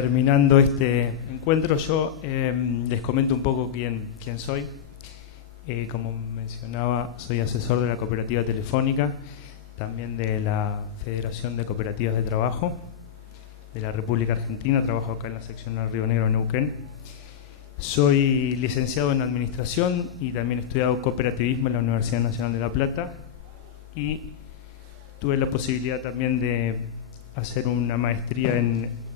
terminando este encuentro, yo les comento un poco quién soy. Como mencionaba, soy asesor de la Cooperativa Telefónica, también de la Federación de Cooperativas de Trabajo de la República Argentina. Trabajo acá en la sección del Río Negro, Neuquén. Soy licenciado en Administración y también he estudiado Cooperativismo en la Universidad Nacional de La Plata, y tuve la posibilidad también de hacer una maestría en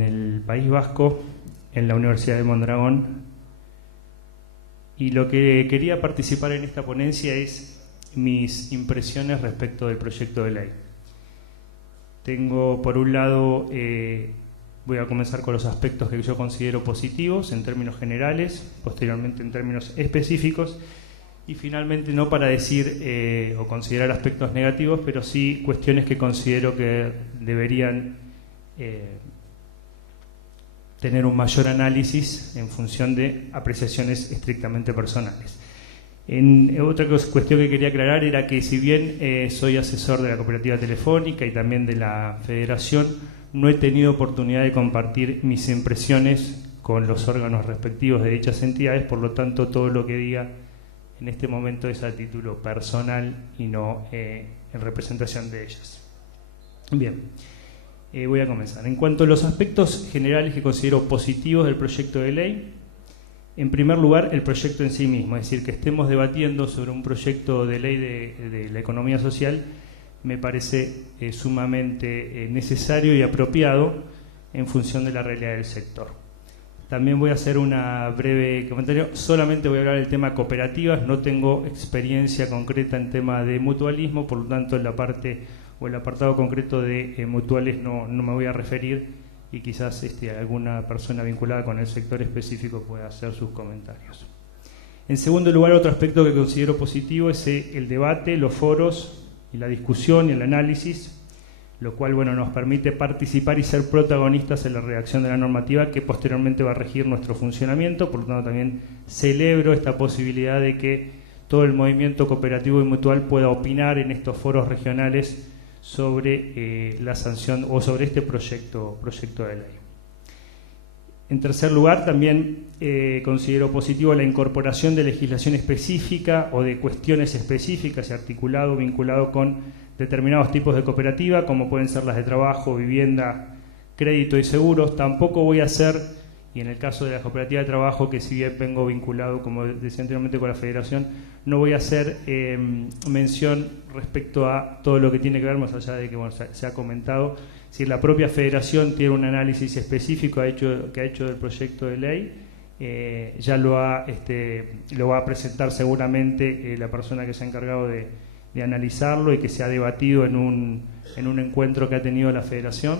el País Vasco, en la Universidad de Mondragón. Y lo que quería participar en esta ponencia es mis impresiones respecto del proyecto de ley. Tengo, por un lado, voy a comenzar con los aspectos que yo considero positivos en términos generales, posteriormente en términos específicos, y finalmente no para decir o considerar aspectos negativos, pero sí cuestiones que considero que deberían tener un mayor análisis en función de apreciaciones estrictamente personales. Otra cuestión que quería aclarar era que, si bien soy asesor de la Cooperativa Telefónica y también de la Federación, no he tenido oportunidad de compartir mis impresiones con los órganos respectivos de dichas entidades. Por lo tanto, todo lo que diga en este momento es a título personal y no en representación de ellas. Bien, voy a comenzar. En cuanto a los aspectos generales que considero positivos del proyecto de ley, en primer lugar, el proyecto en sí mismo, es decir, que estemos debatiendo sobre un proyecto de ley de la economía social, me parece sumamente necesario y apropiado en función de la realidad del sector. También voy a hacer una breve comentario. Solamente voy a hablar del tema cooperativas. No tengo experiencia concreta en tema de mutualismo, por lo tanto en la parte o el apartado concreto de mutuales no me voy a referir, y quizás alguna persona vinculada con el sector específico pueda hacer sus comentarios. En segundo lugar, otro aspecto que considero positivo es el debate, los foros y la discusión y el análisis, lo cual nos permite participar y ser protagonistas en la redacción de la normativa que posteriormente va a regir nuestro funcionamiento. Por lo tanto, también celebro esta posibilidad de que todo el movimiento cooperativo y mutual pueda opinar en estos foros regionales sobre la sanción o sobre este proyecto de ley. En tercer lugar, también considero positivo la incorporación de legislación específica o de cuestiones específicas y articulado, vinculado con determinados tipos de cooperativa, como pueden ser las de trabajo, vivienda, crédito y seguros. Tampoco voy a hacer, y en el caso de la cooperativa de trabajo, que si bien vengo vinculado, como decía anteriormente, con la Federación, no voy a hacer mención respecto a todo lo que tiene que ver, más allá de que se ha comentado, si la propia Federación tiene un análisis específico que ha hecho del proyecto de ley. Ya lo va a presentar seguramente la persona que se ha encargado de analizarlo y que se ha debatido en un encuentro que ha tenido la Federación.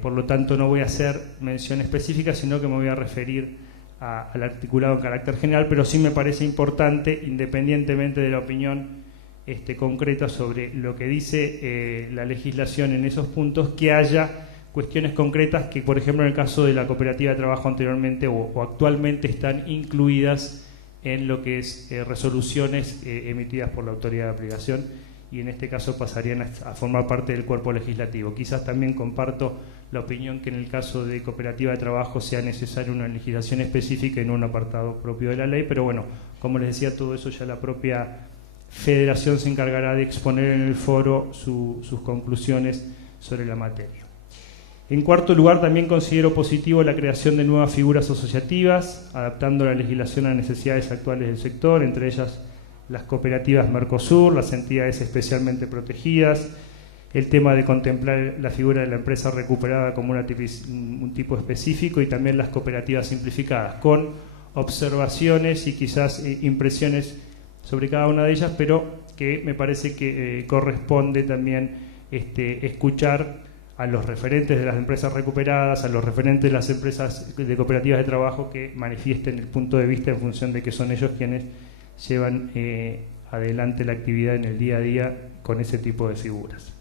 Por lo tanto, no voy a hacer mención específica, sino que me voy a referir al articulado en carácter general, pero sí me parece importante, independientemente de la opinión concreta sobre lo que dice la legislación en esos puntos, que haya cuestiones concretas que, por ejemplo, en el caso de la cooperativa de trabajo anteriormente o actualmente están incluidas en lo que es resoluciones emitidas por la autoridad de aplicación, y en este caso pasarían a formar parte del cuerpo legislativo. Quizás también comparto la opinión que en el caso de cooperativa de trabajo sea necesaria una legislación específica y no un apartado propio de la ley, pero como les decía, todo eso ya la propia Federación se encargará de exponer en el foro sus conclusiones sobre la materia. En cuarto lugar, también considero positivo la creación de nuevas figuras asociativas, adaptando la legislación a las necesidades actuales del sector, entre ellas las cooperativas Mercosur, las entidades especialmente protegidas, el tema de contemplar la figura de la empresa recuperada como un tipo específico, y también las cooperativas simplificadas, con observaciones y quizás impresiones sobre cada una de ellas, pero que me parece que corresponde también escuchar a los referentes de las empresas recuperadas, a los referentes de las empresas de cooperativas de trabajo, que manifiesten el punto de vista en función de que son ellos quienes llevan adelante la actividad en el día a día con ese tipo de figuras.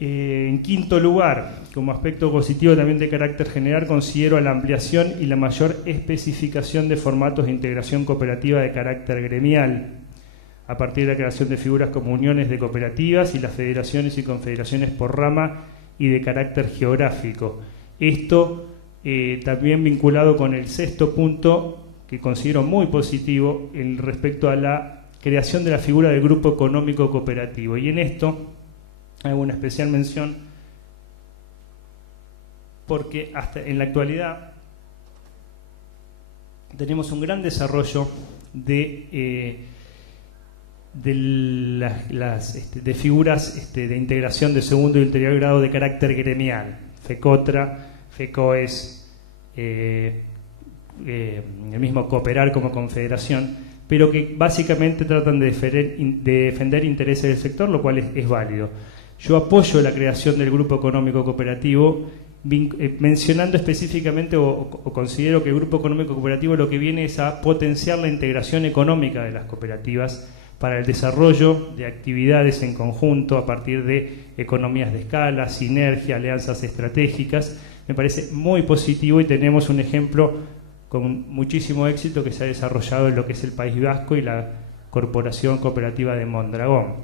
En quinto lugar, como aspecto positivo también de carácter general, considero la ampliación y la mayor especificación de formatos de integración cooperativa de carácter gremial, a partir de la creación de figuras como uniones de cooperativas y las federaciones y confederaciones por rama y de carácter geográfico. Esto también vinculado con el sexto punto, que considero muy positivo respecto a la creación de la figura del grupo económico cooperativo. Y en esto hago una especial mención porque hasta en la actualidad tenemos un gran desarrollo de figuras de integración de segundo y ulterior grado de carácter gremial, FECOTRA, FECOES, el mismo Cooperar como confederación, pero que básicamente tratan de defender intereses del sector, lo cual es válido. Yo apoyo la creación del grupo económico cooperativo, mencionando específicamente o considero que el grupo económico cooperativo lo que viene es a potenciar la integración económica de las cooperativas para el desarrollo de actividades en conjunto a partir de economías de escala, sinergia, alianzas estratégicas. Me parece muy positivo y tenemos un ejemplo con muchísimo éxito que se ha desarrollado en lo que es el País Vasco y la Corporación Cooperativa de Mondragón.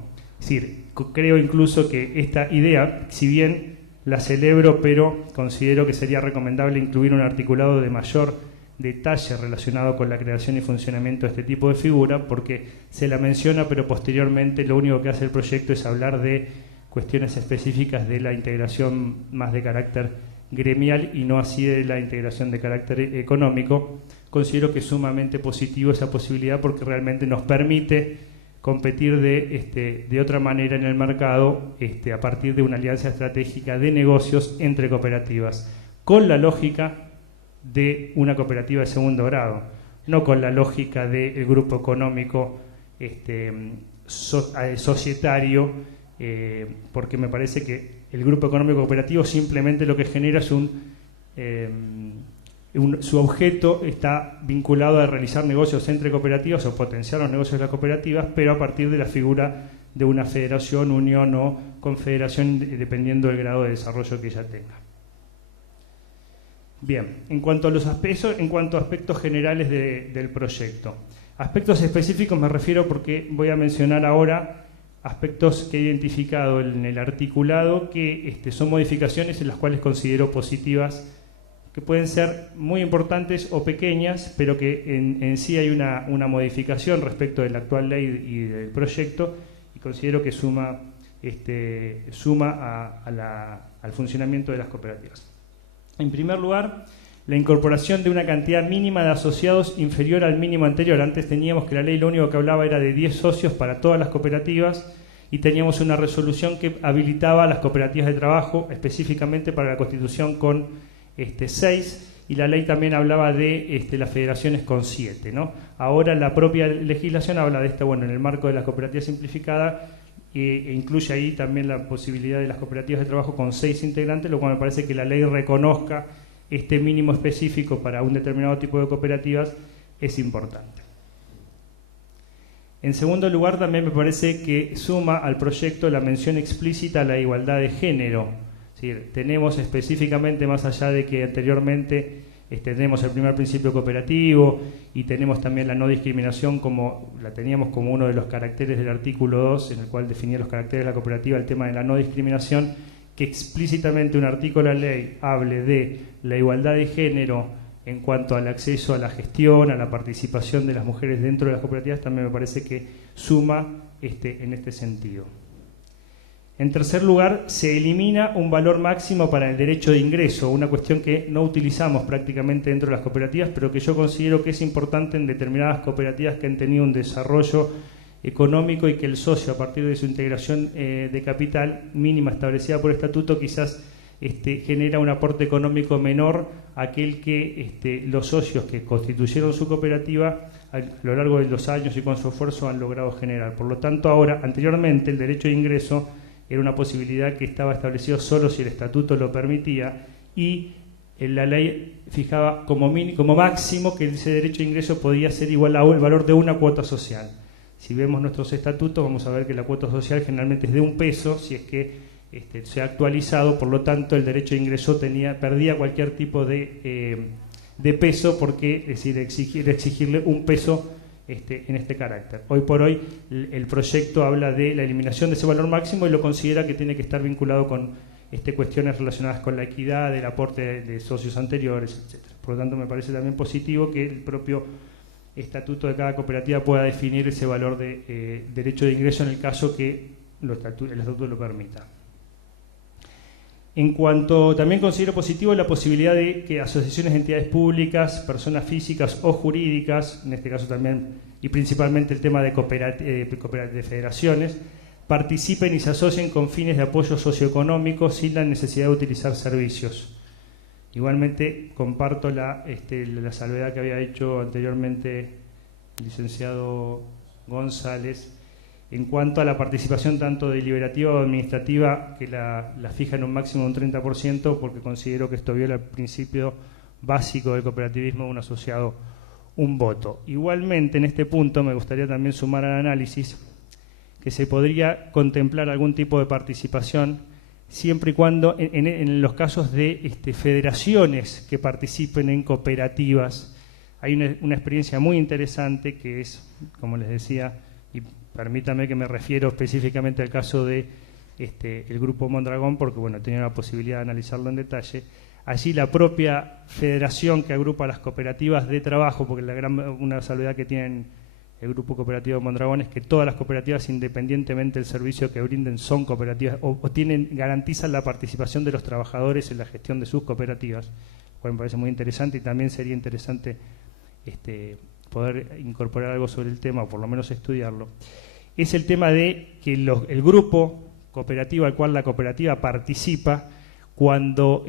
Es decir, creo incluso que esta idea, si bien la celebro, pero considero que sería recomendable incluir un articulado de mayor detalle relacionado con la creación y funcionamiento de este tipo de figura, porque se la menciona, pero posteriormente lo único que hace el proyecto es hablar de cuestiones específicas de la integración más de carácter gremial y no así de la integración de carácter económico. Considero que es sumamente positivo esa posibilidad porque realmente nos permite competir de otra manera en el mercado a partir de una alianza estratégica de negocios entre cooperativas, con la lógica de una cooperativa de segundo grado, no con la lógica del grupo económico societario, porque me parece que el grupo económico cooperativo simplemente lo que genera es su objeto está vinculado a realizar negocios entre cooperativas o potenciar los negocios de las cooperativas, pero a partir de la figura de una federación, unión o confederación, dependiendo del grado de desarrollo que ella tenga. Bien, en cuanto a aspectos generales del proyecto. Aspectos específicos me refiero porque voy a mencionar ahora aspectos que he identificado en el articulado que son modificaciones en las cuales considero positivas, que pueden ser muy importantes o pequeñas, pero que en sí hay una modificación respecto de la actual ley y del proyecto, y considero que suma al funcionamiento de las cooperativas. En primer lugar, la incorporación de una cantidad mínima de asociados inferior al mínimo anterior. Antes teníamos que la ley lo único que hablaba era de 10 socios para todas las cooperativas y teníamos una resolución que habilitaba a las cooperativas de trabajo específicamente para la constitución con 6 y la ley también hablaba de las federaciones con 7, ¿no? Ahora la propia legislación habla de en el marco de la cooperativa simplificada e incluye ahí también la posibilidad de las cooperativas de trabajo con 6 integrantes, lo cual me parece que la ley reconozca este mínimo específico para un determinado tipo de cooperativas es importante. En segundo lugar, también me parece que suma al proyecto la mención explícita a la igualdad de género. Es decir, tenemos específicamente, más allá de que anteriormente tenemos el primer principio cooperativo y tenemos también la no discriminación, como la teníamos como uno de los caracteres del artículo 2, en el cual definía los caracteres de la cooperativa, el tema de la no discriminación, que explícitamente un artículo de la ley hable de la igualdad de género en cuanto al acceso a la gestión, a la participación de las mujeres dentro de las cooperativas, también me parece que suma en este sentido. En tercer lugar, se elimina un valor máximo para el derecho de ingreso, una cuestión que no utilizamos prácticamente dentro de las cooperativas, pero que yo considero que es importante en determinadas cooperativas que han tenido un desarrollo económico y que el socio, a partir de su integración de capital mínima establecida por estatuto, quizás genera un aporte económico menor a aquel que los socios que constituyeron su cooperativa a lo largo de los años y con su esfuerzo han logrado generar. Por lo tanto, ahora, anteriormente, el derecho de ingreso era una posibilidad que estaba establecido solo si el estatuto lo permitía y la ley fijaba como máximo que ese derecho de ingreso podía ser igual al valor de una cuota social. Si vemos nuestros estatutos vamos a ver que la cuota social generalmente es de $1 si es que se ha actualizado, por lo tanto el derecho de ingreso perdía cualquier tipo de peso porque, es decir, exigirle $1 en este carácter. Hoy por hoy el proyecto habla de la eliminación de ese valor máximo y lo considera que tiene que estar vinculado con cuestiones relacionadas con la equidad, el aporte de socios anteriores, etc. Por lo tanto, me parece también positivo que el propio estatuto de cada cooperativa pueda definir ese valor de derecho de ingreso en el caso que el estatuto lo permita. En cuanto, también considero positivo la posibilidad de que asociaciones de entidades públicas, personas físicas o jurídicas, en este caso también y principalmente el tema de federaciones, participen y se asocien con fines de apoyo socioeconómico sin la necesidad de utilizar servicios. Igualmente comparto la salvedad que había hecho anteriormente el licenciado González en cuanto a la participación tanto deliberativa o administrativa, que la fija en un máximo de un 30%, porque considero que esto viola el principio básico del cooperativismo de un asociado, un voto. Igualmente, en este punto me gustaría también sumar al análisis que se podría contemplar algún tipo de participación siempre y cuando en los casos de federaciones que participen en cooperativas. Hay una experiencia muy interesante que es, como les decía, y permítame que me refiero específicamente al caso de el Grupo Mondragón, porque bueno, he tenido la posibilidad de analizarlo en detalle. Allí la propia federación que agrupa las cooperativas de trabajo, porque una salvedad que tienen el Grupo Cooperativo Mondragón es que todas las cooperativas, independientemente del servicio que brinden, son cooperativas o garantizan la participación de los trabajadores en la gestión de sus cooperativas, lo cual me parece muy interesante y también sería interesante poder incorporar algo sobre el tema o por lo menos estudiarlo. Es el tema de que el grupo cooperativo al cual la cooperativa participa, cuando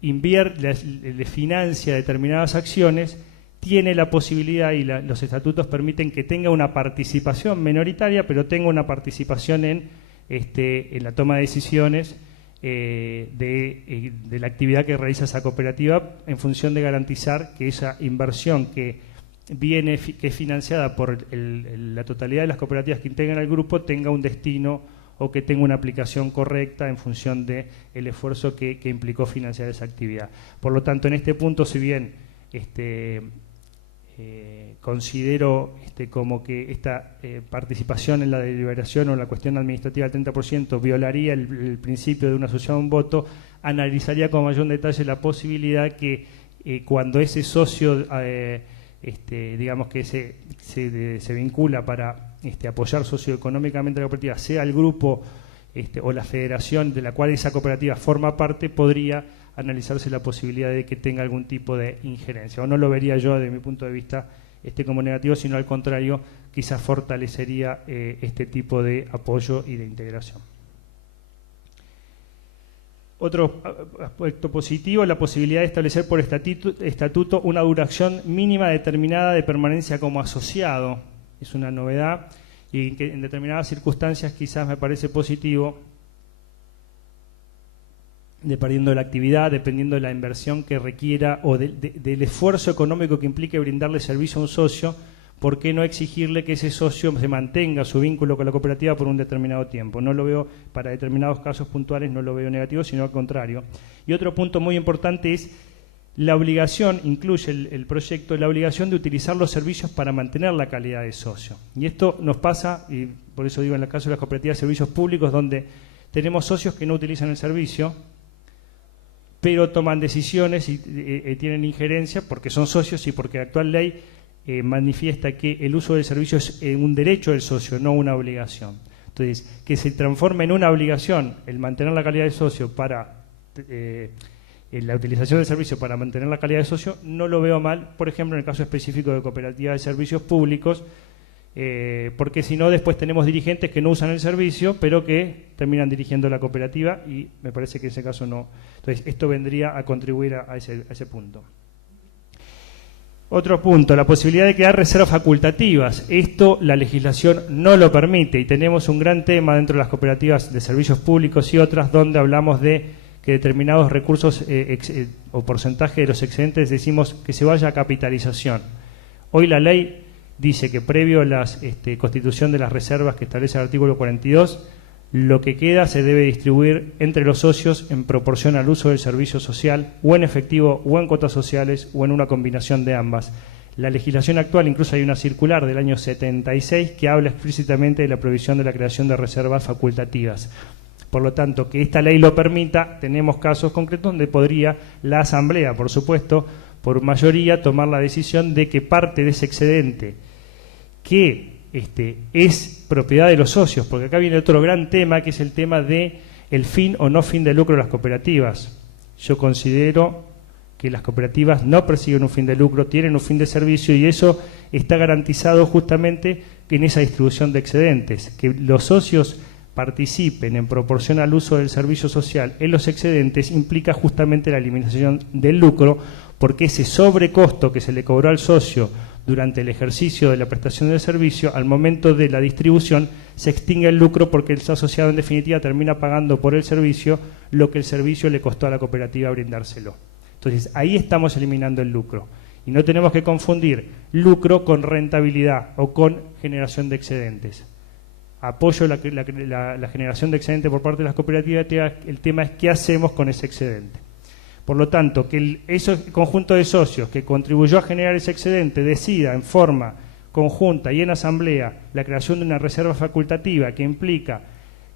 invierte, le financia determinadas acciones, tiene la posibilidad y los estatutos permiten que tenga una participación minoritaria, pero tenga una participación en la toma de decisiones de la actividad que realiza esa cooperativa, en función de garantizar que esa inversión que es financiada por la totalidad de las cooperativas que integran el grupo tenga un destino o que tenga una aplicación correcta en función del esfuerzo que implicó financiar esa actividad. Por lo tanto, en este punto, si bien considero como que esta participación en la deliberación o la cuestión administrativa del 30% violaría el principio de una asociación a un voto, analizaría con mayor detalle la posibilidad que cuando ese socio digamos que se vincula para apoyar socioeconómicamente a la cooperativa, sea el grupo o la federación de la cual esa cooperativa forma parte, podría analizarse la posibilidad de que tenga algún tipo de injerencia. O no lo vería yo desde mi punto de vista como negativo, sino al contrario, quizás fortalecería este tipo de apoyo y de integración. Otro aspecto positivo, la posibilidad de establecer por estatuto una duración mínima determinada de permanencia como asociado. Es una novedad y que en determinadas circunstancias quizás me parece positivo, dependiendo de la actividad, dependiendo de la inversión que requiera o del esfuerzo económico que implique brindarle servicio a un socio. ¿Por qué no exigirle que ese socio se mantenga su vínculo con la cooperativa por un determinado tiempo? No lo veo, para determinados casos puntuales, no lo veo negativo, sino al contrario. Y otro punto muy importante es la obligación, incluye el proyecto, la obligación de utilizar los servicios para mantener la calidad de socio. Y esto nos pasa, y por eso digo en el caso de las cooperativas de servicios públicos, donde tenemos socios que no utilizan el servicio, pero toman decisiones y tienen injerencia porque son socios y porque la actual ley manifiesta que el uso del servicio es un derecho del socio, no una obligación. Entonces, que se transforme en una obligación el mantener la calidad de socio para la utilización del servicio para mantener la calidad de socio, no lo veo mal, por ejemplo, en el caso específico de cooperativas de servicios públicos, porque si no después tenemos dirigentes que no usan el servicio, pero que terminan dirigiendo la cooperativa y me parece que en ese caso no. Entonces, esto vendría a contribuir a ese punto. Otro punto, la posibilidad de crear reservas facultativas. Esto la legislación no lo permite y tenemos un gran tema dentro de las cooperativas de servicios públicos y otras donde hablamos de que determinados recursos o porcentaje de los excedentes decimos que se vaya a capitalización. Hoy la ley dice que previo a la constitución de las reservas que establece el artículo 42, lo que queda se debe distribuir entre los socios en proporción al uso del servicio social, o en efectivo, o en cuotas sociales, o en una combinación de ambas. La legislación actual, incluso hay una circular del año 76 que habla explícitamente de la prohibición de la creación de reservas facultativas. Por lo tanto, que esta ley lo permita, tenemos casos concretos donde podría la Asamblea, por supuesto, por mayoría, tomar la decisión de que parte de ese excedente que es propiedad de los socios, porque acá viene otro gran tema, que es el tema de el fin o no fin de lucro de las cooperativas. Yo considero que las cooperativas no persiguen un fin de lucro, tienen un fin de servicio, y eso está garantizado justamente en esa distribución de excedentes. Que los socios participen en proporción al uso del servicio social en los excedentes implica justamente la eliminación del lucro, porque ese sobrecosto que se le cobró al socio durante el ejercicio de la prestación del servicio, al momento de la distribución se extingue el lucro, porque el asociado en definitiva termina pagando por el servicio lo que el servicio le costó a la cooperativa brindárselo. Entonces ahí estamos eliminando el lucro, y no tenemos que confundir lucro con rentabilidad o con generación de excedentes. Apoyo la generación de excedente por parte de las cooperativas, el tema es qué hacemos con ese excedente. Por lo tanto, que ese conjunto de socios que contribuyó a generar ese excedente decida en forma conjunta y en asamblea la creación de una reserva facultativa que implica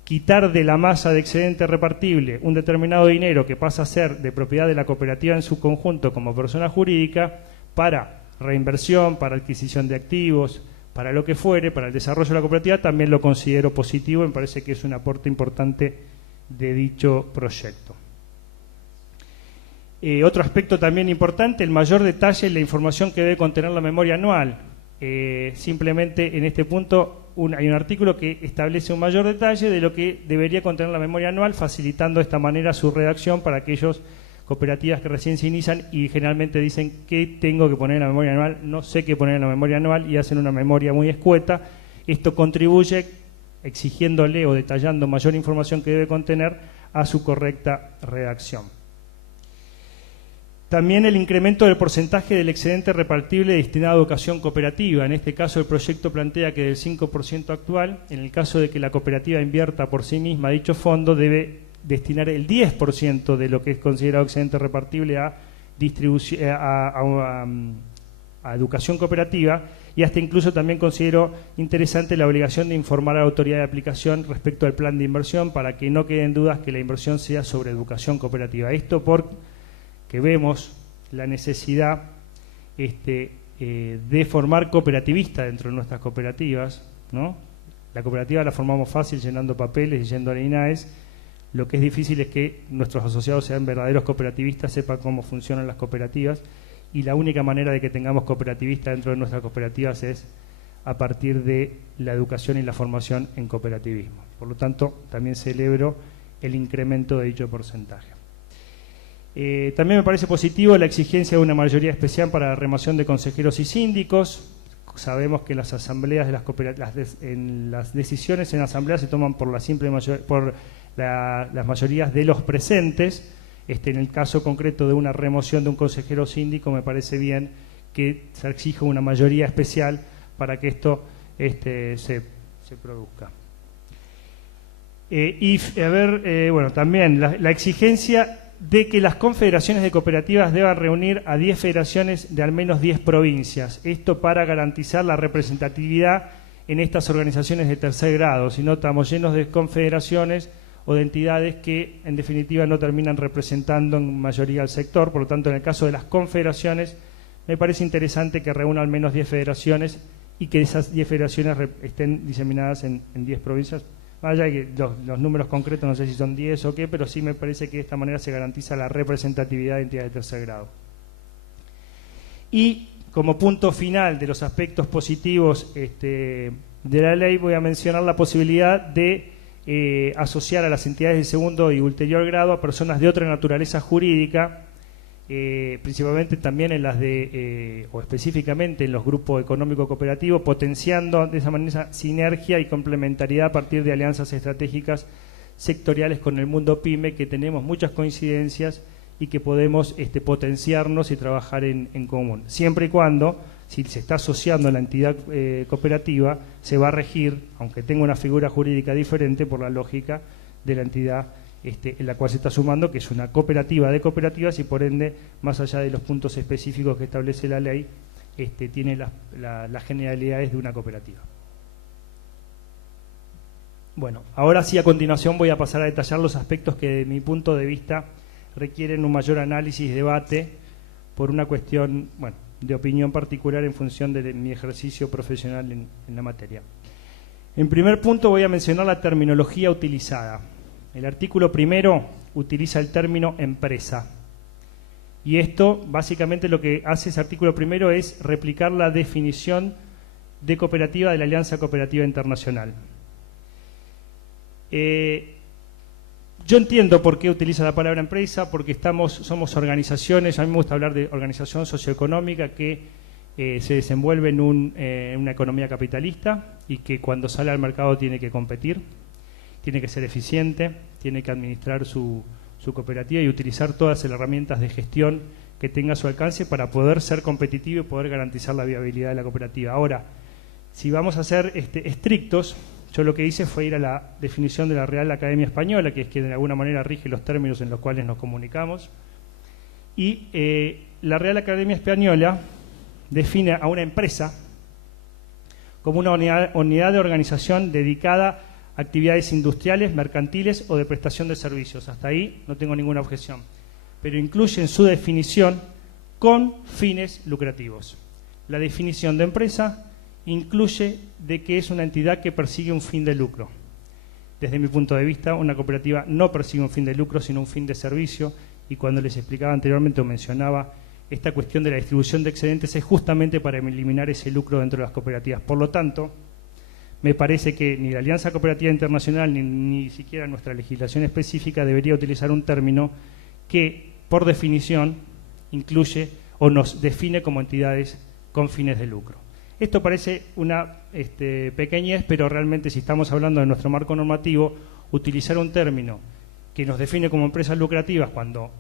quitar de la masa de excedente repartible un determinado dinero que pasa a ser de propiedad de la cooperativa en su conjunto como persona jurídica para reinversión, para adquisición de activos, para lo que fuere, para el desarrollo de la cooperativa, también lo considero positivo y me parece que es un aporte importante de dicho proyecto. Otro aspecto también importante, el mayor detalle en la información que debe contener la memoria anual. Simplemente en este punto hay un artículo que establece un mayor detalle de lo que debería contener la memoria anual, facilitando de esta manera su redacción para aquellos cooperativas que recién se inician y generalmente dicen qué tengo que poner en la memoria anual, no sé qué poner en la memoria anual y hacen una memoria muy escueta. Esto contribuye, exigiéndole o detallando mayor información que debe contener, a su correcta redacción. También el incremento del porcentaje del excedente repartible destinado a educación cooperativa. En este caso el proyecto plantea que del 5% actual, en el caso de que la cooperativa invierta por sí misma dicho fondo, debe destinar el 10% de lo que es considerado excedente repartible a educación cooperativa, y hasta incluso también considero interesante la obligación de informar a la autoridad de aplicación respecto al plan de inversión para que no queden dudas que la inversión sea sobre educación cooperativa. Esto porque vemos la necesidad de formar cooperativistas dentro de nuestras cooperativas, ¿no? La cooperativa la formamos fácil llenando papeles y yendo al INAES. Lo que es difícil es que nuestros asociados sean verdaderos cooperativistas, sepan cómo funcionan las cooperativas, y la única manera de que tengamos cooperativistas dentro de nuestras cooperativas es a partir de la educación y la formación en cooperativismo. Por lo tanto, también celebro el incremento de dicho porcentaje. También me parece positivo la exigencia de una mayoría especial para la remoción de consejeros y síndicos. Sabemos que las asambleas de las cooperativas, las decisiones en asamblea se toman por la simple las mayorías de los presentes. En el caso concreto de una remoción de un consejero síndico, me parece bien que se exija una mayoría especial para que esto se produzca. También la exigencia de que las confederaciones de cooperativas deban reunir a 10 federaciones de al menos 10 provincias. Esto para garantizar la representatividad en estas organizaciones de tercer grado. Si no, estamos llenos de confederaciones o de entidades que en definitiva no terminan representando en mayoría al sector. Por lo tanto, en el caso de las confederaciones, me parece interesante que reúna al menos 10 federaciones y que esas 10 federaciones estén diseminadas en 10 provincias. Vaya que los números concretos no sé si son 10 o qué, pero sí me parece que de esta manera se garantiza la representatividad de entidades de tercer grado. Y como punto final de los aspectos positivos de la ley, voy a mencionar la posibilidad de asociar a las entidades de segundo y ulterior grado a personas de otra naturaleza jurídica, principalmente también en las o específicamente en los grupos económico-cooperativos, potenciando de esa manera sinergia y complementariedad a partir de alianzas estratégicas sectoriales con el mundo PYME, que tenemos muchas coincidencias y que podemos potenciarnos y trabajar en común. Siempre y cuando, si se está asociando a la entidad cooperativa, se va a regir, aunque tenga una figura jurídica diferente, por la lógica de la entidad en la cual se está sumando, que es una cooperativa de cooperativas, y por ende, más allá de los puntos específicos que establece la ley, tiene las generalidades de una cooperativa. Bueno, ahora sí, a continuación voy a pasar a detallar los aspectos que, de mi punto de vista, requieren un mayor análisis y debate por una cuestión, bueno, de opinión particular en función de mi ejercicio profesional en la materia. En primer punto voy a mencionar la terminología utilizada. El artículo primero utiliza el término empresa. Y esto, básicamente, lo que hace ese artículo primero es replicar la definición de cooperativa de la Alianza Cooperativa Internacional. Yo entiendo por qué utiliza la palabra empresa, porque somos organizaciones, a mí me gusta hablar de organización socioeconómica que se desenvuelve en una economía capitalista y que cuando sale al mercado tiene que competir, tiene que ser eficiente, tiene que administrar su cooperativa y utilizar todas las herramientas de gestión que tenga a su alcance para poder ser competitivo y poder garantizar la viabilidad de la cooperativa. Ahora, si vamos a ser estrictos, yo lo que hice fue ir a la definición de la Real Academia Española, que es quien de alguna manera rige los términos en los cuales nos comunicamos, y la Real Academia Española define a una empresa como una unidad de organización dedicada a actividades industriales, mercantiles o de prestación de servicios. Hasta ahí no tengo ninguna objeción, pero incluye en su definición con fines lucrativos. La definición de empresa incluye de que es una entidad que persigue un fin de lucro. Desde mi punto de vista, una cooperativa no persigue un fin de lucro, sino un fin de servicio, y cuando les explicaba anteriormente o mencionaba esta cuestión de la distribución de excedentes es justamente para eliminar ese lucro dentro de las cooperativas. Por lo tanto, me parece que ni la Alianza Cooperativa Internacional ni siquiera nuestra legislación específica debería utilizar un término que, por definición, incluye o nos define como entidades con fines de lucro. Esto parece una pequeñez, pero realmente si estamos hablando de nuestro marco normativo, utilizar un término que nos define como empresas lucrativas cuando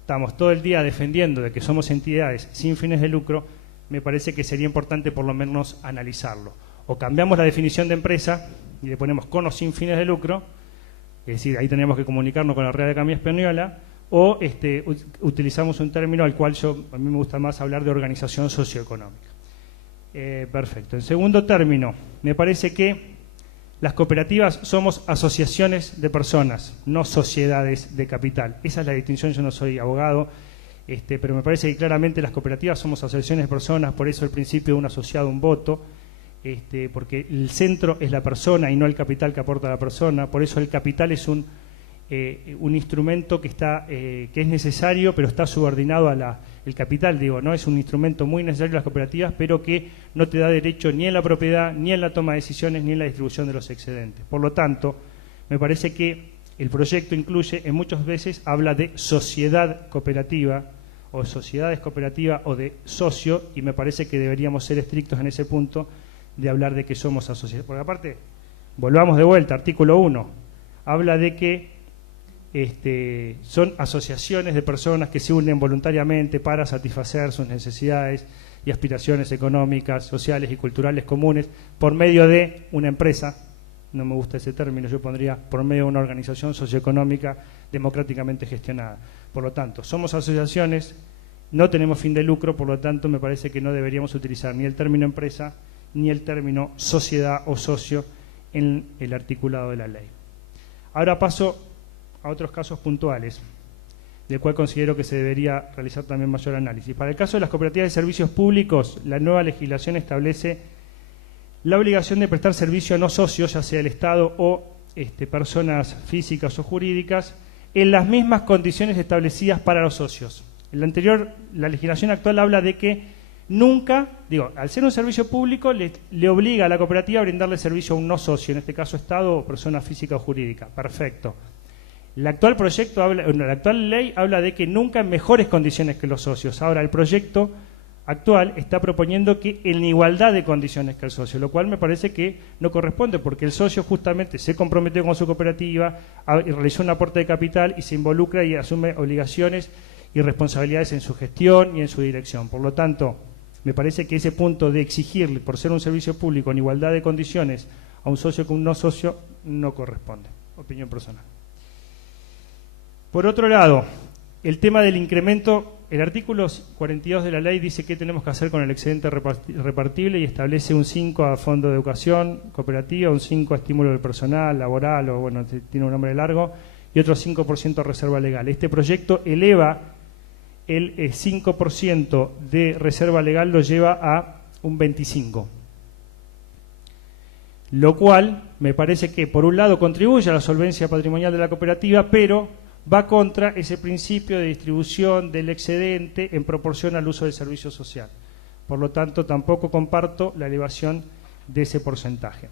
estamos todo el día defendiendo de que somos entidades sin fines de lucro, me parece que sería importante por lo menos analizarlo. O cambiamos la definición de empresa y le ponemos con o sin fines de lucro, es decir, ahí tenemos que comunicarnos con la Real Academia Española, o utilizamos un término al cual a mí me gusta más hablar de organización socioeconómica. Perfecto. En segundo término, me parece que las cooperativas somos asociaciones de personas, no sociedades de capital. Esa es la distinción. Yo no soy abogado, pero me parece que claramente las cooperativas somos asociaciones de personas, por eso el principio de un asociado, un voto, porque el centro es la persona y no el capital que aporta la persona. Por eso el capital es un instrumento que es necesario, pero está subordinado a el capital, no es un instrumento muy necesario en las cooperativas, pero que no te da derecho ni en la propiedad, ni en la toma de decisiones, ni en la distribución de los excedentes. Por lo tanto, me parece que el proyecto incluye, en muchas veces, habla de sociedad cooperativa, o sociedades cooperativas, o de socio, y me parece que deberíamos ser estrictos en ese punto de hablar de que somos asociaciones. Porque aparte, volvamos de vuelta, artículo 1, habla de que son asociaciones de personas que se unen voluntariamente para satisfacer sus necesidades y aspiraciones económicas, sociales y culturales comunes por medio de una empresa. No me gusta ese término, yo pondría por medio de una organización socioeconómica democráticamente gestionada. Por lo tanto, somos asociaciones, no tenemos fin de lucro, por lo tanto me parece que no deberíamos utilizar ni el término empresa ni el término sociedad o socio en el articulado de la ley. Ahora paso a otros casos puntuales, del cual considero que se debería realizar también mayor análisis. Para el caso de las cooperativas de servicios públicos, la nueva legislación establece la obligación de prestar servicio a no socios, ya sea el Estado o personas físicas o jurídicas, en las mismas condiciones establecidas para los socios. La legislación actual habla de que nunca, al ser un servicio público, le obliga a la cooperativa a brindarle servicio a un no socio, en este caso Estado o persona física o jurídica. Perfecto. La actual ley habla de que nunca en mejores condiciones que los socios. Ahora, el proyecto actual está proponiendo que en igualdad de condiciones que el socio, lo cual me parece que no corresponde, porque el socio justamente se comprometió con su cooperativa, realizó un aporte de capital y se involucra y asume obligaciones y responsabilidades en su gestión y en su dirección. Por lo tanto, me parece que ese punto de exigirle, por ser un servicio público, en igualdad de condiciones a un socio con un no socio, no corresponde. Opinión personal. Por otro lado, el tema del incremento el artículo 42 de la ley dice qué tenemos que hacer con el excedente repartible y establece un 5 a fondo de educación cooperativa, un 5 a estímulo del personal, laboral, o bueno, tiene un nombre largo, y otro 5% a reserva legal. Este proyecto eleva el 5% de reserva legal, lo lleva a un 25%. Lo cual me parece que por un lado contribuye a la solvencia patrimonial de la cooperativa, pero va contra ese principio de distribución del excedente en proporción al uso del servicio social. Por lo tanto, tampoco comparto la elevación de ese porcentaje.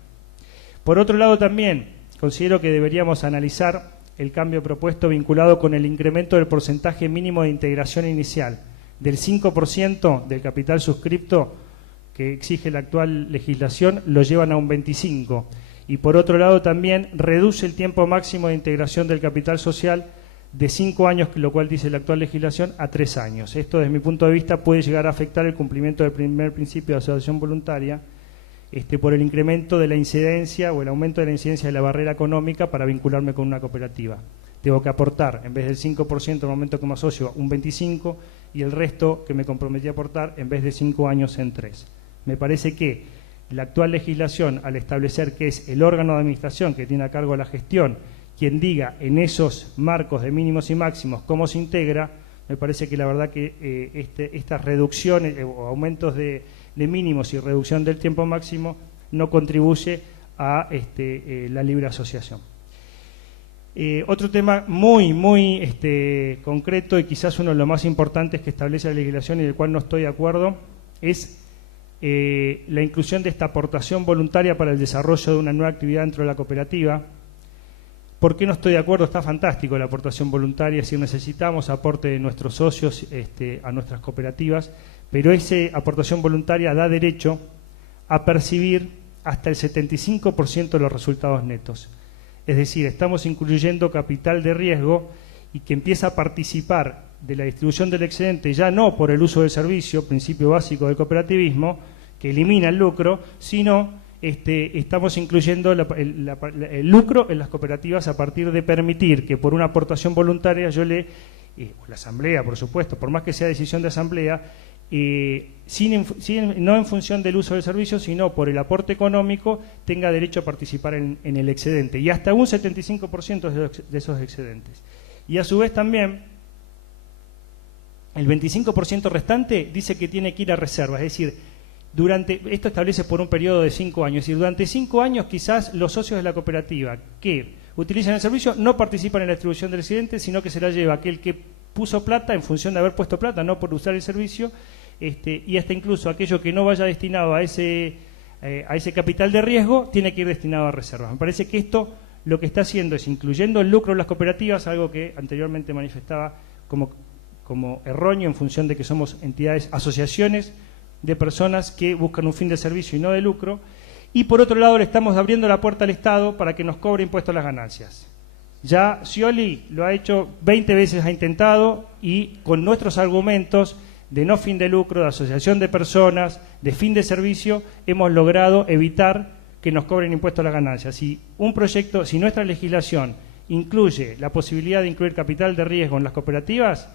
Por otro lado, también considero que deberíamos analizar el cambio propuesto vinculado con el incremento del porcentaje mínimo de integración inicial del 5% del capital suscripto que exige la actual legislación, lo llevan a un 25%. Y por otro lado también reduce el tiempo máximo de integración del capital social de 5 años, lo cual dice la actual legislación, a 3 años. Esto, desde mi punto de vista, puede llegar a afectar el cumplimiento del primer principio de asociación voluntaria por el incremento de la incidencia o el aumento de la incidencia de la barrera económica para vincularme con una cooperativa. Tengo que aportar, en vez del 5% al momento que me asocio, un 25%, y el resto que me comprometí a aportar, en vez de 5 años, en 3. Me parece que la actual legislación, al establecer que es el órgano de administración que tiene a cargo la gestión quien diga en esos marcos de mínimos y máximos cómo se integra, me parece que la verdad que estas reducciones o aumentos de mínimos y reducción del tiempo máximo no contribuye a la libre asociación. Otro tema muy concreto y quizás uno de los más importantes que establece la legislación y del cual no estoy de acuerdo es la inclusión de esta aportación voluntaria para el desarrollo de una nueva actividad dentro de la cooperativa. ¿Por qué no estoy de acuerdo? Está fantástico la aportación voluntaria, si necesitamos aporte de nuestros socios a nuestras cooperativas, pero esa aportación voluntaria da derecho a percibir hasta el 75% de los resultados netos. Es decir, estamos incluyendo capital de riesgo y que empieza a participar de la distribución del excedente ya no por el uso del servicio, principio básico del cooperativismo, que elimina el lucro, sino estamos incluyendo el lucro en las cooperativas a partir de permitir que por una aportación voluntaria yo la asamblea, por supuesto, por más que sea decisión de asamblea, no en función del uso del servicio, sino por el aporte económico, tenga derecho a participar en el excedente, y hasta un 75% de esos excedentes. Y a su vez también, el 25% restante dice que tiene que ir a reserva, es decir, esto establece por un periodo de 5 años, y durante 5 años quizás los socios de la cooperativa que utilizan el servicio no participan en la distribución del excedente, sino que se la lleva aquel que puso plata en función de haber puesto plata, no por usar el servicio, y hasta incluso aquello que no vaya destinado a ese capital de riesgo tiene que ir destinado a reservas. Me parece que esto lo que está haciendo es incluyendo el lucro en las cooperativas, algo que anteriormente manifestaba como erróneo en función de que somos entidades, asociaciones de personas que buscan un fin de servicio y no de lucro, y por otro lado le estamos abriendo la puerta al Estado para que nos cobre impuestos a las ganancias. Ya Scioli lo ha hecho 20 veces, ha intentado, y con nuestros argumentos de no fin de lucro, de asociación de personas, de fin de servicio, hemos logrado evitar que nos cobren impuestos a las ganancias. Si nuestra legislación incluye la posibilidad de incluir capital de riesgo en las cooperativas,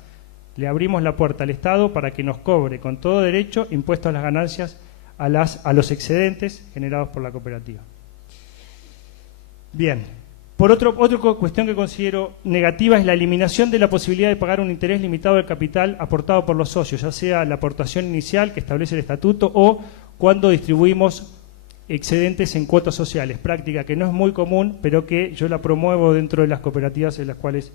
le abrimos la puerta al Estado para que nos cobre con todo derecho impuestos a las ganancias a los excedentes generados por la cooperativa. Bien, otra cuestión que considero negativa es la eliminación de la posibilidad de pagar un interés limitado del capital aportado por los socios, ya sea la aportación inicial que establece el estatuto o cuando distribuimos excedentes en cuotas sociales, práctica que no es muy común, pero que yo la promuevo dentro de las cooperativas en las cuales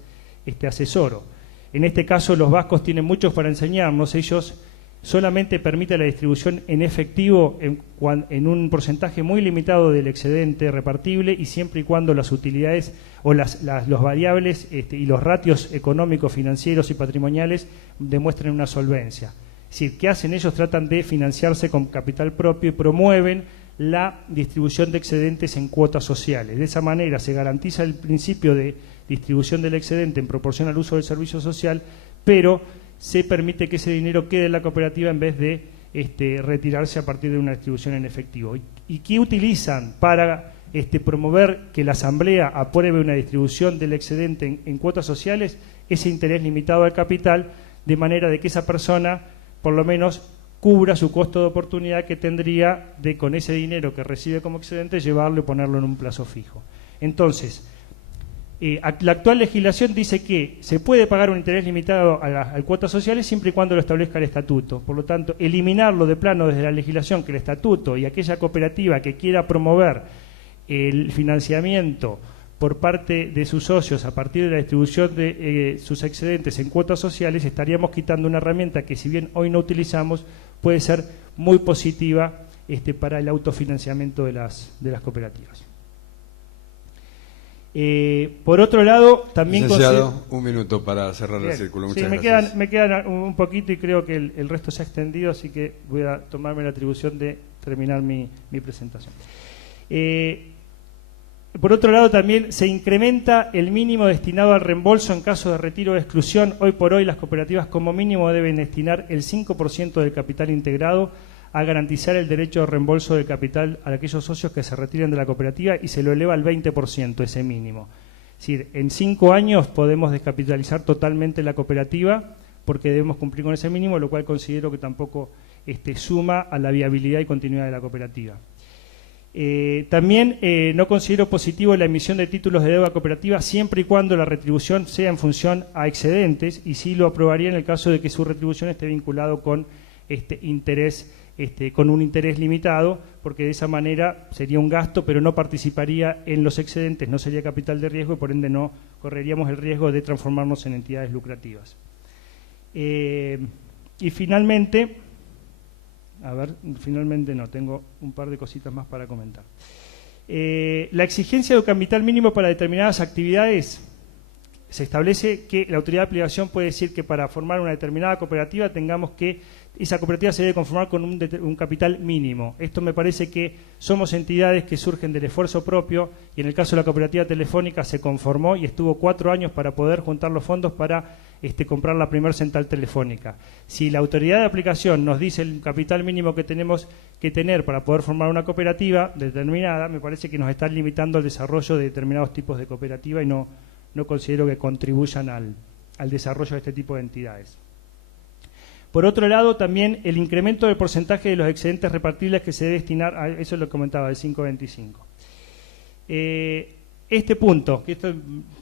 asesoro. En este caso los vascos tienen muchos para enseñarnos, ellos solamente permiten la distribución en efectivo en un porcentaje muy limitado del excedente repartible, y siempre y cuando las utilidades o los variables y los ratios económicos, financieros y patrimoniales demuestren una solvencia. Es decir, ¿qué hacen ellos? Tratan de financiarse con capital propio y promueven la distribución de excedentes en cuotas sociales. De esa manera se garantiza el principio de distribución del excedente en proporción al uso del servicio social, pero se permite que ese dinero quede en la cooperativa en vez de retirarse a partir de una distribución en efectivo. ¿Y qué utilizan para promover que la asamblea apruebe una distribución del excedente en cuotas sociales? Ese interés limitado al capital, de manera de que esa persona, por lo menos, cubra su costo de oportunidad que tendría de, con ese dinero que recibe como excedente, llevarlo y ponerlo en un plazo fijo. Entonces, la actual legislación dice que se puede pagar un interés limitado a cuotas sociales siempre y cuando lo establezca el estatuto. Por lo tanto, eliminarlo de plano desde la legislación, que el estatuto y aquella cooperativa que quiera promover el financiamiento por parte de sus socios a partir de la distribución de sus excedentes en cuotas sociales, estaríamos quitando una herramienta que, si bien hoy no utilizamos, puede ser muy positiva para el autofinanciamiento de las cooperativas. Por otro lado, también... Licenciado, un minuto para cerrar el círculo. Muchas gracias. Me quedan un poquito y creo que el resto se ha extendido, así que voy a tomarme la atribución de terminar mi presentación. Por otro lado, también se incrementa el mínimo destinado al reembolso en caso de retiro o exclusión. Hoy por hoy las cooperativas como mínimo deben destinar el 5% del capital integrado a garantizar el derecho de reembolso del capital a aquellos socios que se retiren de la cooperativa, y se lo eleva al 20% ese mínimo. Es decir, en 5 años podemos descapitalizar totalmente la cooperativa porque debemos cumplir con ese mínimo, lo cual considero que tampoco suma a la viabilidad y continuidad de la cooperativa. También no considero positivo la emisión de títulos de deuda cooperativa siempre y cuando la retribución sea en función a excedentes, y sí lo aprobaría en el caso de que su retribución esté vinculado con interés, con un interés limitado, porque de esa manera sería un gasto, pero no participaría en los excedentes, no sería capital de riesgo y por ende no correríamos el riesgo de transformarnos en entidades lucrativas. Y finalmente... finalmente no, tengo un par de cositas más para comentar. La exigencia de un capital mínimo para determinadas actividades, se establece que la autoridad de aplicación puede decir que para formar una determinada cooperativa tengamos que, esa cooperativa se debe conformar con un capital mínimo. Esto me parece que somos entidades que surgen del esfuerzo propio, y en el caso de la cooperativa telefónica se conformó y estuvo 4 años para poder juntar los fondos para comprar la primera central telefónica. Si la autoridad de aplicación nos dice el capital mínimo que tenemos que tener para poder formar una cooperativa determinada, me parece que nos están limitando el desarrollo de determinados tipos de cooperativa y no considero que contribuyan al desarrollo de este tipo de entidades. Por otro lado, también el incremento del porcentaje de los excedentes repartibles que se debe destinar, a eso lo comentaba, del 5,25. Este punto, que esto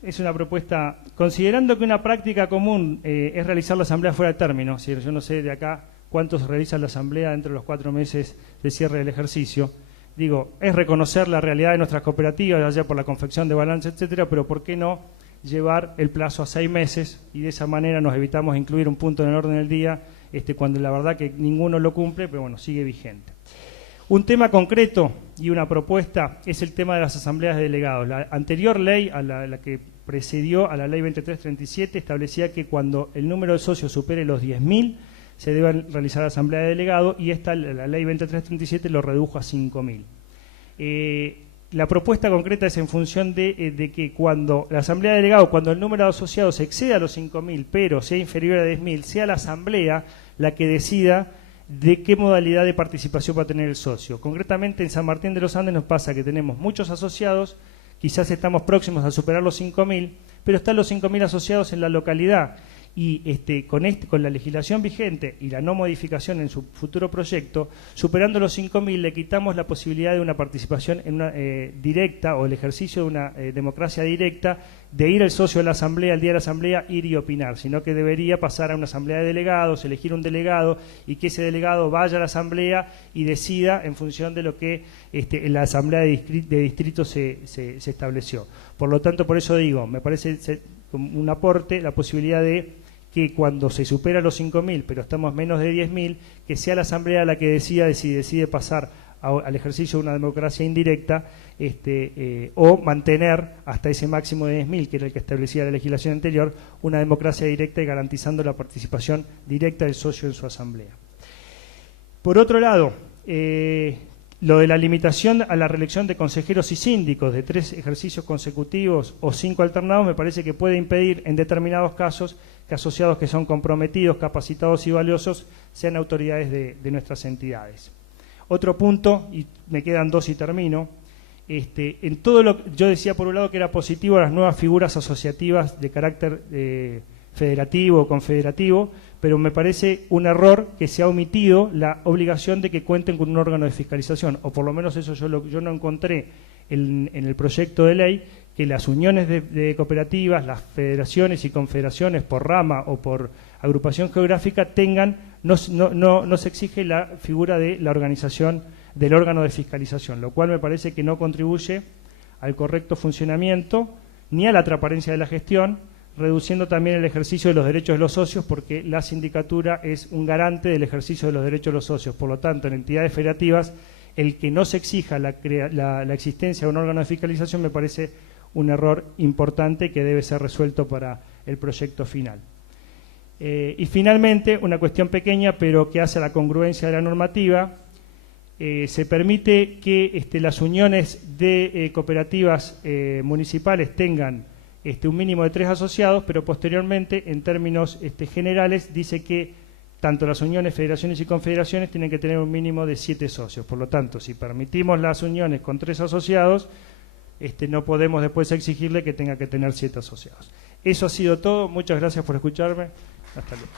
es una propuesta, considerando que una práctica común es realizar la asamblea fuera de término, es decir, yo no sé de acá cuántos realizan la asamblea dentro de los 4 meses de cierre del ejercicio, digo, es reconocer la realidad de nuestras cooperativas, ya sea por la confección de balance, etcétera, pero ¿por qué no llevar el plazo a 6 meses? Y de esa manera nos evitamos incluir un punto en el orden del día cuando la verdad que ninguno lo cumple, pero bueno, sigue vigente. Un tema concreto y una propuesta es el tema de las asambleas de delegados. La anterior ley, a la que precedió a la ley 2337, establecía que cuando el número de socios supere los 10.000 se deben realizar asamblea de delegados, y la ley 2337 lo redujo a 5.000. La propuesta concreta es en función de que cuando la asamblea de delegados, cuando el número de asociados exceda los 5.000, pero sea inferior a 10.000, sea la asamblea la que decida de qué modalidad de participación va a tener el socio. Concretamente en San Martín de los Andes nos pasa que tenemos muchos asociados, quizás estamos próximos a superar los 5.000, pero están los 5.000 asociados en la localidad, y con la legislación vigente y la no modificación en su futuro proyecto, superando los 5.000 le quitamos la posibilidad de una participación en una directa, o el ejercicio de una democracia directa, de ir el socio a la asamblea, el día de la asamblea, ir y opinar, sino que debería pasar a una asamblea de delegados, elegir un delegado, y que ese delegado vaya a la asamblea y decida en función de lo que en la asamblea de distrito se estableció. Por lo tanto, por eso digo, me parece como un aporte la posibilidad de que cuando se supera los 5.000, pero estamos menos de 10.000, que sea la asamblea la que decida si decide pasar al ejercicio de una democracia indirecta, o mantener hasta ese máximo de 10.000, que era el que establecía la legislación anterior, una democracia directa y garantizando la participación directa del socio en su asamblea. Por otro lado, lo de la limitación a la reelección de consejeros y síndicos de 3 ejercicios consecutivos o 5 alternados, me parece que puede impedir en determinados casos que asociados que son comprometidos, capacitados y valiosos sean autoridades de nuestras entidades. Otro punto, y me quedan 2 y termino, yo decía por un lado que era positivo las nuevas figuras asociativas de carácter federativo o confederativo, pero me parece un error que se ha omitido la obligación de que cuenten con un órgano de fiscalización, o por lo menos eso yo no encontré en el proyecto de ley, que las uniones de cooperativas, las federaciones y confederaciones por rama o por agrupación geográfica tengan, no se exige la figura de la organización del órgano de fiscalización, lo cual me parece que no contribuye al correcto funcionamiento ni a la transparencia de la gestión, reduciendo también el ejercicio de los derechos de los socios, porque la sindicatura es un garante del ejercicio de los derechos de los socios. Por lo tanto, en entidades federativas, el que no se exija la existencia de un órgano de fiscalización me parece un error importante que debe ser resuelto para el proyecto final. Y finalmente, una cuestión pequeña, pero que hace a la congruencia de la normativa, se permite que las uniones de cooperativas municipales tengan un mínimo de 3 asociados, pero posteriormente, en términos generales, dice que tanto las uniones, federaciones y confederaciones tienen que tener un mínimo de 7 socios. Por lo tanto, si permitimos las uniones con 3 asociados, no podemos después exigirle que tenga que tener 7 asociados. Eso ha sido todo. Muchas gracias por escucharme. Hasta luego.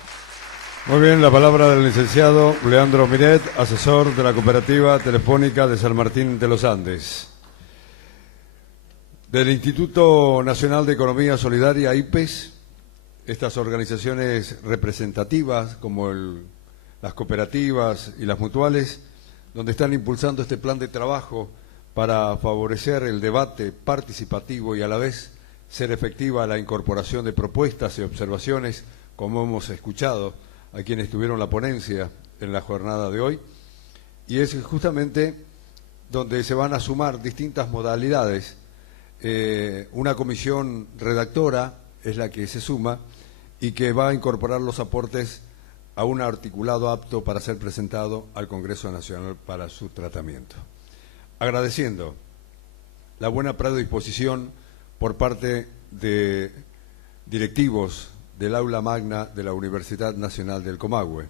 Muy bien, la palabra del licenciado Leandro Miret, asesor de la Cooperativa Telefónica de San Martín de los Andes. Del Instituto Nacional de Economía Solidaria, IPES, estas organizaciones representativas como las cooperativas y las mutuales, donde están impulsando este plan de trabajo para favorecer el debate participativo y a la vez ser efectiva la incorporación de propuestas y observaciones, como hemos escuchado a quienes tuvieron la ponencia en la jornada de hoy, y es justamente donde se van a sumar distintas modalidades. Una comisión redactora es la que se suma y que va a incorporar los aportes a un articulado apto para ser presentado al Congreso Nacional para su tratamiento. Agradeciendo la buena predisposición por parte de directivos del aula magna de la Universidad Nacional del Comahue,